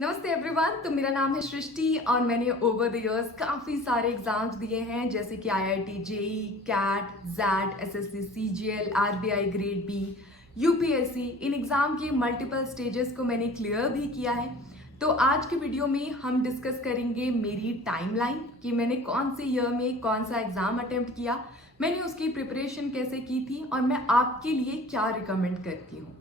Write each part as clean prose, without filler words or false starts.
नमस्ते एवरीवन। तो मेरा नाम है सृष्टि और मैंने ओवर द इयर्स काफ़ी सारे एग्जाम्स दिए हैं, जैसे कि IIT JEE, CAT, XAT, SSC, CGL, RBI grade B, UPSC. इन एग्ज़ाम के मल्टीपल स्टेजेस को मैंने क्लियर भी किया है। तो आज के वीडियो में हम डिस्कस करेंगे मेरी टाइमलाइन कि मैंने कौन से ईयर में कौन सा एग्ज़ाम अटेम्प्ट किया, मैंने उसकी प्रिपरेशन कैसे की थी और मैं आपके लिए क्या रिकमेंड करती हूँ।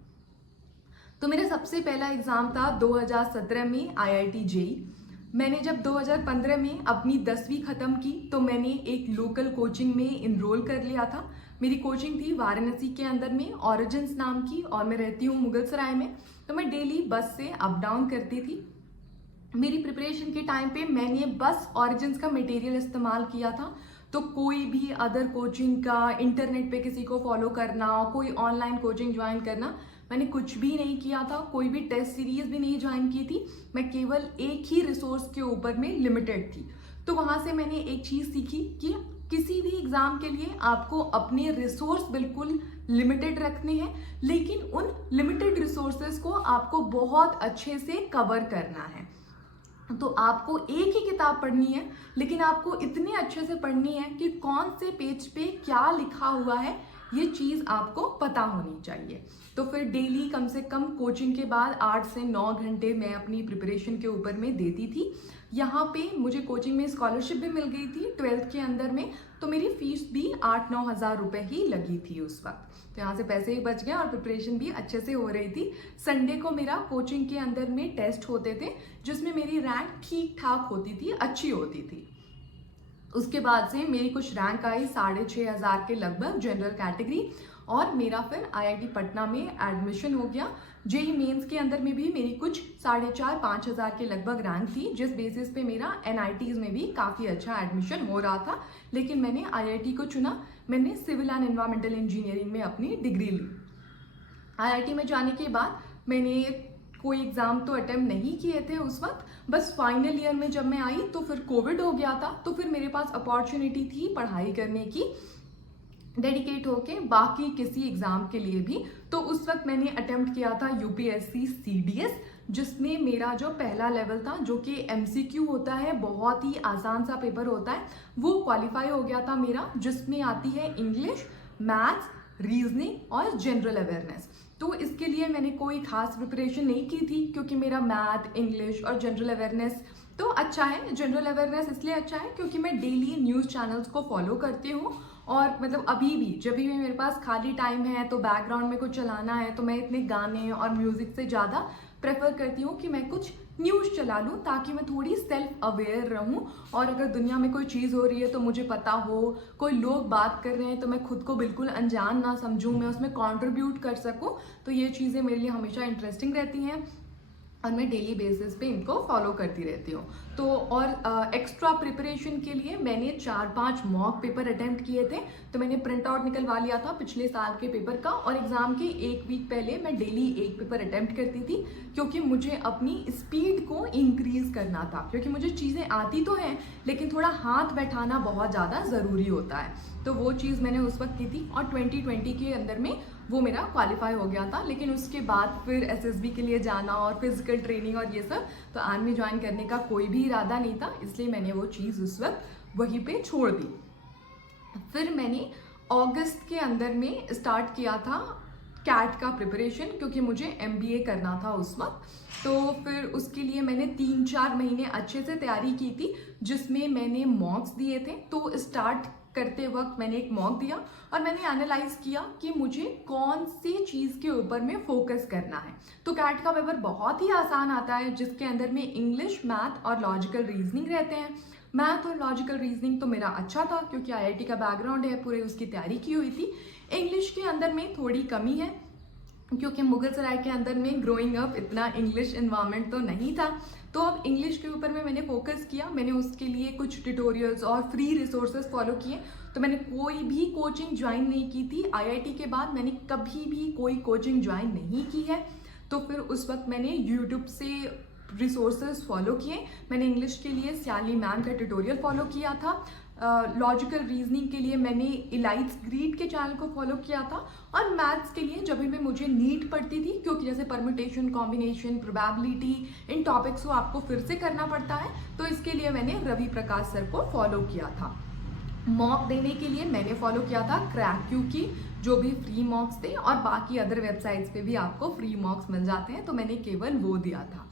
तो मेरा सबसे पहला एग्ज़ाम था 2017 में आईआईटी जेई। मैंने जब 2015 में अपनी 10वीं ख़त्म की तो मैंने एक लोकल कोचिंग में इनरोल कर लिया था। मेरी कोचिंग थी वाराणसी के अंदर में, ऑरिजिन्स नाम की, और मैं रहती हूँ मुगलसराय में। तो मैं डेली बस से अप डाउन करती थी। मेरी प्रिपरेशन के टाइम पे मैंने बस ऑरिजिन्स का मटेरियल इस्तेमाल किया था। तो कोई भी अदर कोचिंग का, इंटरनेट पे किसी को फॉलो करना, कोई ऑनलाइन कोचिंग ज्वाइन करना, मैंने कुछ भी नहीं किया था। कोई भी टेस्ट सीरीज भी नहीं ज्वाइन की थी। मैं केवल एक ही रिसोर्स के ऊपर में लिमिटेड थी। तो वहाँ से मैंने एक चीज़ सीखी कि किसी भी एग्ज़ाम के लिए आपको अपने रिसोर्स बिल्कुल लिमिटेड रखने हैं, लेकिन उन लिमिटेड रिसोर्सेज को आपको बहुत अच्छे से कवर करना है। तो आपको एक ही किताब पढ़नी है, लेकिन आपको इतने अच्छे से पढ़नी है कि कौन से पेज पे क्या लिखा हुआ है, ये चीज़ आपको पता होनी चाहिए। तो फिर डेली कम से कम कोचिंग के बाद 8 से 9 घंटे मैं अपनी प्रिपरेशन के ऊपर में देती थी। यहाँ पे मुझे कोचिंग में स्कॉलरशिप भी मिल गई थी 12th के अंदर में। तो मेरी फीस भी 8-9 हज़ार रुपये ही लगी थी उस वक्त। तो यहाँ से पैसे ही बच गए और प्रिपरेशन भी अच्छे से हो रही थी। संडे को मेरा कोचिंग के अंदर में टेस्ट होते थे, जिसमें मेरी रैंक ठीक ठाक होती थी, अच्छी होती थी। उसके बाद से मेरी कुछ रैंक आई 6,500 के लगभग जनरल कैटेगरी, और मेरा फिर आईआईटी पटना में एडमिशन हो गया। जेई मेंस के अंदर में भी मेरी कुछ 4,500-5 हज़ार के लगभग रैंक थी, जिस बेसिस पे मेरा एनआईटीज में भी काफ़ी अच्छा एडमिशन हो रहा था। लेकिन मैंने आईआईटी को चुना। मैंने सिविल एंड एनवायरमेंटल इंजीनियरिंग में अपनी डिग्री ली। आईआईटी में जाने के बाद मैंने कोई एग्ज़ाम तो अटेम्प्ट नहीं किए थे उस वक्त। बस फाइनल ईयर में जब मैं आई तो फिर कोविड हो गया था। तो फिर मेरे पास अपॉर्चुनिटी थी पढ़ाई करने की, डेडिकेट होके बाकी किसी एग्ज़ाम के लिए भी। तो उस वक्त मैंने अटेम्प्ट किया था यूपीएससी सीडीएस, जिसमें मेरा जो पहला लेवल था, जो कि एमसीक्यू होता है, बहुत ही आसान सा पेपर होता है, वो क्वालिफाई हो गया था मेरा, जिसमें आती है इंग्लिश, मैथ्स, रीजनिंग और जनरल अवेयरनेस। तो इसके लिए मैंने कोई खास प्रिपरेशन नहीं की थी, क्योंकि मेरा मैथ, इंग्लिश और जनरल अवेयरनेस तो अच्छा है। जनरल अवेयरनेस इसलिए अच्छा है क्योंकि मैं डेली न्यूज़ चैनल्स को फॉलो करती हूँ, और मतलब अभी भी जब भी मेरे पास खाली टाइम है तो बैकग्राउंड में कुछ चलाना है, तो मैं इतने गाने और म्यूज़िक से ज़्यादा प्रेफर करती हूँ कि मैं कुछ न्यूज़ चला लूँ, ताकि मैं थोड़ी सेल्फ अवेयर रहूँ। और अगर दुनिया में कोई चीज़ हो रही है तो मुझे पता हो, कोई लोग बात कर रहे हैं तो मैं खुद को बिल्कुल अनजान ना समझूँ, मैं उसमें कंट्रीब्यूट कर सकूँ। तो ये चीज़ें मेरे लिए हमेशा इंटरेस्टिंग रहती हैं और मैं डेली बेसिस पे इनको फॉलो करती रहती हूँ। तो और एक्स्ट्रा प्रिपरेशन के लिए मैंने 4-5 मॉक पेपर अटेम्प्ट किए थे। तो मैंने प्रिंट आउट निकलवा लिया था पिछले साल के पेपर का, और एग्ज़ाम के एक वीक पहले मैं डेली एक पेपर अटेम्प्ट करती थी, क्योंकि मुझे अपनी स्पीड को इंक्रीज़ करना था। क्योंकि मुझे चीज़ें आती तो हैं, लेकिन थोड़ा हाथ बैठाना बहुत ज़्यादा ज़रूरी होता है। तो वो चीज़ मैंने उस वक्त की थी, और 2020 के अंदर में वो मेरा क्वालिफाई हो गया था। लेकिन उसके बाद फिर एसएसबी के लिए जाना और फिजिकल ट्रेनिंग और ये सब, तो आर्मी ज्वाइन करने का कोई भी इरादा नहीं था, इसलिए मैंने वो चीज़ उस वक्त वहीं पे छोड़ दी। फिर मैंने अगस्त के अंदर में स्टार्ट किया था कैट का प्रिपरेशन, क्योंकि मुझे एमबीए करना था उस वक्त। तो फिर उसके लिए मैंने 3-4 महीने अच्छे से तैयारी की थी, जिसमें मैंने मॉक्स दिए थे। तो स्टार्ट करते वक्त मैंने एक मॉक दिया और मैंने एनालाइज किया कि मुझे कौन सी चीज़ के ऊपर में फोकस करना है। तो कैट का पेपर बहुत ही आसान आता है, जिसके अंदर में इंग्लिश, मैथ और लॉजिकल रीजनिंग रहते हैं। मैथ और लॉजिकल रीजनिंग तो मेरा अच्छा था, क्योंकि आईआईटी का बैकग्राउंड है, पूरे उसकी तैयारी की हुई थी। इंग्लिश के अंदर में थोड़ी कमी है, क्योंकि मुगलसराय के अंदर में ग्रोइंग अप इतना इंग्लिश इन्वायरमेंट तो नहीं था। तो अब इंग्लिश के ऊपर में मैंने फोकस किया। मैंने उसके लिए कुछ ट्यूटोरियल्स और फ्री रिसोर्सेज फॉलो किए। तो मैंने कोई भी कोचिंग ज्वाइन नहीं की थी। आईआईटी के बाद मैंने कभी भी कोई कोचिंग ज्वाइन नहीं की है। तो फिर उस वक्त मैंने यूट्यूब से रिसोर्सेज फॉलो किए। मैंने इंग्लिश के लिए सियाली मैम का ट्यूटोरियल फॉलो किया था। लॉजिकल रीजनिंग के लिए मैंने इलाइट्स ग्रीड के चैनल को फॉलो किया था, और मैथ्स के लिए जब भी मैं मुझे नीट पढ़ती थी, क्योंकि जैसे परम्यूटेशन, कॉम्बिनेशन, प्रोबेबिलिटी, इन टॉपिक्स को आपको फिर से करना पड़ता है, तो इसके लिए मैंने रवि प्रकाश सर को फॉलो किया था। मॉक देने के लिए मैंने फॉलो किया था क्रैक्यू की जो भी फ्री मॉक्स थे, और बाकी अदर वेबसाइट्स पे भी आपको फ्री मॉक्स मिल जाते हैं, तो मैंने केवल वो दिया था।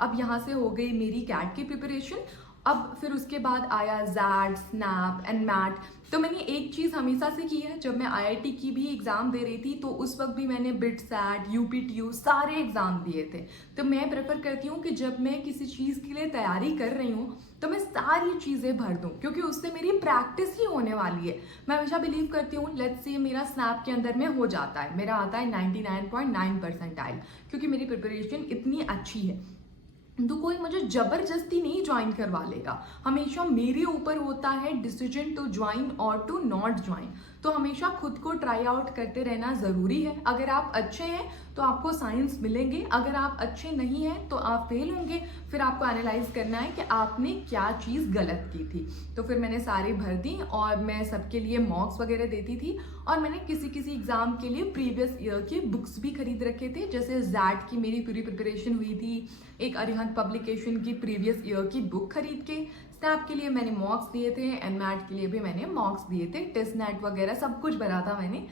अब यहाँ से हो गई मेरी कैट की प्रिपरेशन। अब फिर उसके बाद आया जैड, स्नैप एंड मैट। तो मैंने एक चीज़ हमेशा से की है, जब मैं आईआईटी की भी एग्ज़ाम दे रही थी तो उस वक्त भी मैंने बिट सैट, यूपीटीयू सारे एग्ज़ाम दिए थे। तो मैं प्रेफर करती हूँ कि जब मैं किसी चीज़ के लिए तैयारी कर रही हूँ तो मैं सारी चीज़ें भर दूँ, क्योंकि उससे मेरी प्रैक्टिस ही होने वाली है। मैं हमेशा बिलीव करती हूँ, लेट्स से मेरा स्नैप के अंदर में हो जाता है, मेरा आता है 99.9 परसेंटाइल, क्योंकि मेरी प्रिपरेशन इतनी अच्छी है, तो कोई मुझे जबरदस्ती नहीं ज्वाइन करवा लेगा। हमेशा मेरे ऊपर होता है डिसीजन टू ज्वाइन और टू नॉट ज्वाइन। तो हमेशा खुद को ट्राई आउट करते रहना ज़रूरी है। अगर आप अच्छे हैं तो आपको साइंस मिलेंगे, अगर आप अच्छे नहीं हैं तो आप फेल होंगे। फिर आपको एनालाइज करना है कि आपने क्या चीज़ गलत की थी। तो फिर मैंने सारी भर दी, और मैं सबके लिए मॉक्स वगैरह देती थी, और मैंने किसी किसी एग्ज़ाम के लिए प्रीवियस ईयर के बुक्स भी खरीद रखे थे। जैसे जैट की मेरी पूरी प्रिपरेशन हुई थी, एक अरिहंत पब्लिकेशन की प्रीवियस ईयर की बुक खरीद के। स्नैप के लिए मैंने मॉक्स दिए थे, एनमैट के लिए भी मैंने मॉक्स दिए थे, टेस्ट नेट वगैरह सब कुछ भरा था मैंने।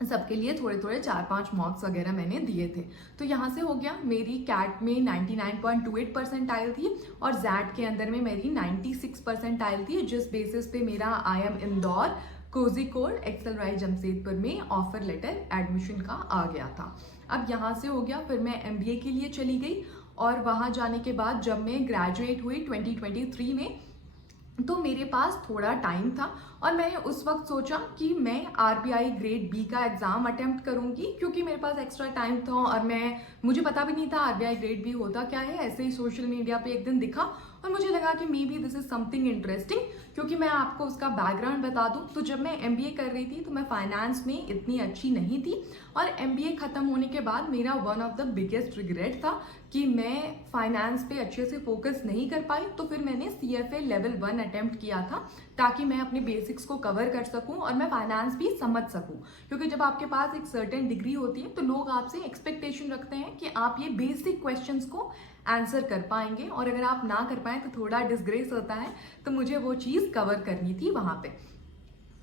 सबके लिए थोड़े थोड़े 4-5 मॉक्स वगैरह मैंने दिए थे। तो यहाँ से हो गया, मेरी कैट में 99.28 परसेंटाइल थी, और जैट के अंदर में मेरी 96 परसेंटाइल थी, जिस बेसिस पे मेरा IIM इंदौर, कोझिकोड, एक्सेलराइज जमशेदपुर में ऑफर लेटर एडमिशन का आ गया था। अब यहाँ से हो गया, फिर मैं MBA के लिए चली गई, और वहाँ जाने के बाद जब मैं ग्रेजुएट हुई 2023 में, तो मेरे पास थोड़ा टाइम था, और मैंने उस वक्त सोचा कि मैं RBI ग्रेड B का एग्ज़ाम अटेम्प्ट करूंगी, क्योंकि मेरे पास एक्स्ट्रा टाइम था, और मुझे पता भी नहीं था RBI ग्रेड B होता क्या है। ऐसे ही सोशल मीडिया पे एक दिन दिखा, और मुझे लगा कि may be this is something interesting. क्योंकि मैं आपको उसका बैकग्राउंड बता दूं, तो जब मैं MBA कर रही थी तो मैं फाइनेंस में इतनी अच्छी नहीं थी, और MBA ख़त्म होने के बाद मेरा one of the biggest regret था कि मैं फाइनेंस पे अच्छे से फोकस नहीं कर पाई। तो फिर मैंने CFA लेवल 1 अटेम्प्ट किया था, ताकि मैं अपने बेसिक्स को कवर कर सकूं और मैं फाइनेंस भी समझ सकूं। क्योंकि जब आपके पास एक सर्टेन डिग्री होती है तो लोग आपसे एक्सपेक्टेशन रखते हैं कि आप ये बेसिक क्वेश्चंस को आंसर कर पाएंगे, और अगर आप ना कर पाएँ तो थोड़ा डिसग्रेस होता है। तो मुझे वो चीज़ कवर करनी थी वहाँ पे।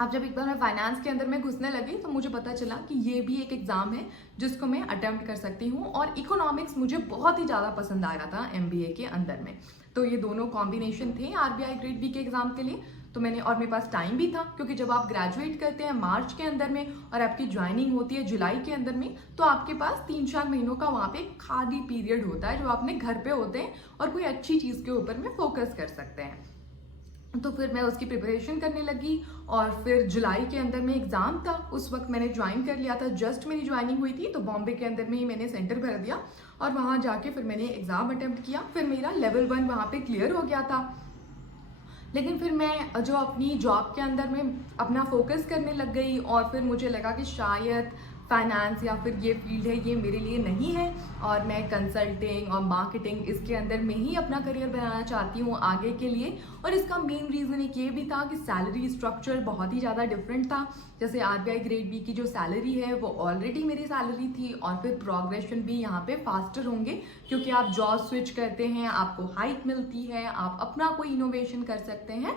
अब जब एक बार मैं फाइनेंस के अंदर में घुसने लगी तो मुझे पता चला कि ये भी एक एग्ज़ाम है जिसको मैं अटेम्प्ट कर सकती हूँ, और इकोनॉमिक्स मुझे बहुत ही ज़्यादा पसंद आ रहा था MBA के अंदर में। तो ये दोनों कॉम्बिनेशन थे RBI ग्रेड B के एग्ज़ाम के लिए। तो मैंने, और मेरे पास टाइम भी था, क्योंकि जब आप ग्रेजुएट करते हैं मार्च के अंदर में और आपकी ज्वाइनिंग होती है जुलाई के अंदर में, तो आपके पास 3-4 महीनों का वहाँ पे खाली पीरियड होता है, जो अपने घर पे होते हैं और कोई अच्छी चीज़ के ऊपर में फोकस कर सकते हैं। तो फिर मैं उसकी प्रिपरेशन करने लगी, और फिर जुलाई के अंदर में एग्ज़ाम था। उस वक्त मैंने ज्वाइन कर लिया था, जस्ट मेरी ज्वाइनिंग हुई थी, तो बॉम्बे के अंदर में ही मैंने सेंटर भर दिया, और वहाँ जाके फिर मैंने एग्ज़ाम अटेम्प्ट किया। फिर मेरा लेवल 1 वहाँ पे क्लियर हो गया था। लेकिन फिर मैं जो अपनी जॉब के अंदर में अपना फोकस करने लग गई, और फिर मुझे लगा कि शायद फाइनेंस या फिर ये फील्ड है, ये मेरे लिए नहीं है, और मैं कंसल्टिंग और मार्केटिंग इसके अंदर में ही अपना करियर बनाना चाहती हूँ आगे के लिए। और इसका मेन रीज़न एक ये भी था कि सैलरी स्ट्रक्चर बहुत ही ज़्यादा डिफरेंट था। जैसे RBI ग्रेड B की जो सैलरी है वो ऑलरेडी मेरी सैलरी थी, और फिर प्रोग्रेशन भी यहाँ पे फास्टर होंगे, क्योंकि आप जॉब स्विच करते हैं, आपको हाइक मिलती है, आप अपना कोई इनोवेशन कर सकते हैं।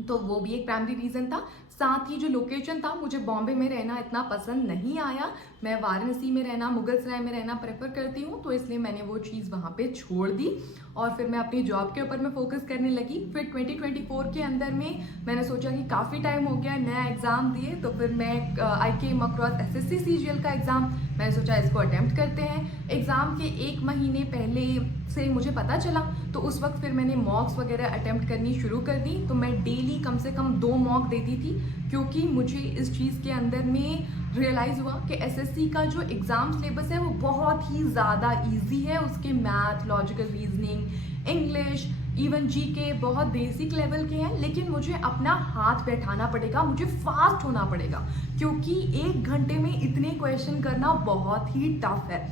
तो वो भी एक प्राइमरी रीज़न था। साथ ही जो लोकेशन था, मुझे बॉम्बे में रहना इतना पसंद नहीं आया, मैं वाराणसी में रहना, मुगलसराय में रहना प्रेफर करती हूँ, तो इसलिए मैंने वो चीज़ वहाँ पे छोड़ दी, और फिर मैं अपनी जॉब के ऊपर में फोकस करने लगी। फिर 2024 के अंदर में मैंने सोचा कि काफ़ी टाइम हो गया नया एग्ज़ाम दिए, तो फिर मैं आई केम अक्रॉस SSC CGL का एग्ज़ाम। मैंने सोचा इसको अटेम्प्ट करते हैं। एग्ज़ाम के 1 महीने पहले से मुझे पता चला, तो उस वक्त फिर मैंने मॉक्स वगैरह अटेम्प्ट करनी शुरू कर दी। तो मैं डेली कम से कम 2 मॉक देती थी, क्योंकि मुझे इस चीज़ के अंदर में रियलाइज़ हुआ कि SSC का जो एग्ज़ाम सिलेबस है वो बहुत ही ज़्यादा इजी है। उसके math, logical reasoning, English, even GK बहुत बेसिक लेवल के हैं, लेकिन मुझे अपना हाथ बैठाना पड़ेगा, मुझे फास्ट होना पड़ेगा, क्योंकि 1 घंटे में इतने क्वेश्चन करना बहुत ही टफ है।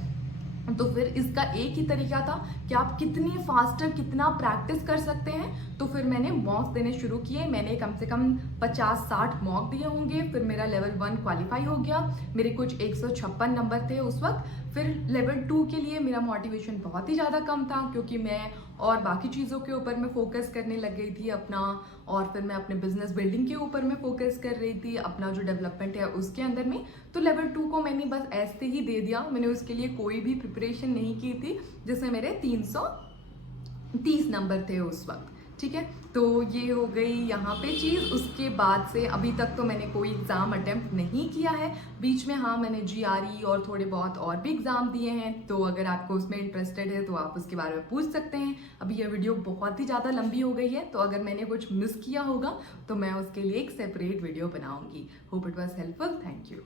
तो फिर इसका एक ही तरीका था कि आप कितनी फास्टर कितना प्रैक्टिस कर सकते हैं। तो फिर मैंने मॉक्स देने शुरू किए। मैंने कम से कम 50-60 मॉक दिए होंगे। फिर मेरा लेवल 1 क्वालिफाई हो गया। मेरे कुछ 156 नंबर थे उस वक्त। फिर लेवल 2 के लिए मेरा मोटिवेशन बहुत ही ज़्यादा कम था, क्योंकि मैं और बाकी चीज़ों के ऊपर मैं फोकस करने लग गई थी अपना, और फिर मैं अपने बिजनेस बिल्डिंग के ऊपर मैं फोकस कर रही थी, अपना जो डेवलपमेंट है उसके अंदर में। तो लेवल 2 को मैंने बस ऐसे ही दे दिया। मैंने उसके लिए कोई भी प्रिपरेशन नहीं की थी, जिसमें मेरे 330 नंबर थे उस वक्त। ठीक है, तो ये हो गई यहाँ पे चीज़। उसके बाद से अभी तक तो मैंने कोई एग्ज़ाम अटेम्प्ट नहीं किया है। बीच में हाँ, मैंने GRE और थोड़े बहुत और भी एग्ज़ाम दिए हैं। तो अगर आपको उसमें इंटरेस्टेड है तो आप उसके बारे में पूछ सकते हैं। अभी यह वीडियो बहुत ही ज़्यादा लंबी हो गई है, तो अगर मैंने कुछ मिस किया होगा तो मैं उसके लिए एक सेपरेट वीडियो बनाऊंगी। Hope it was helpful. Thank you.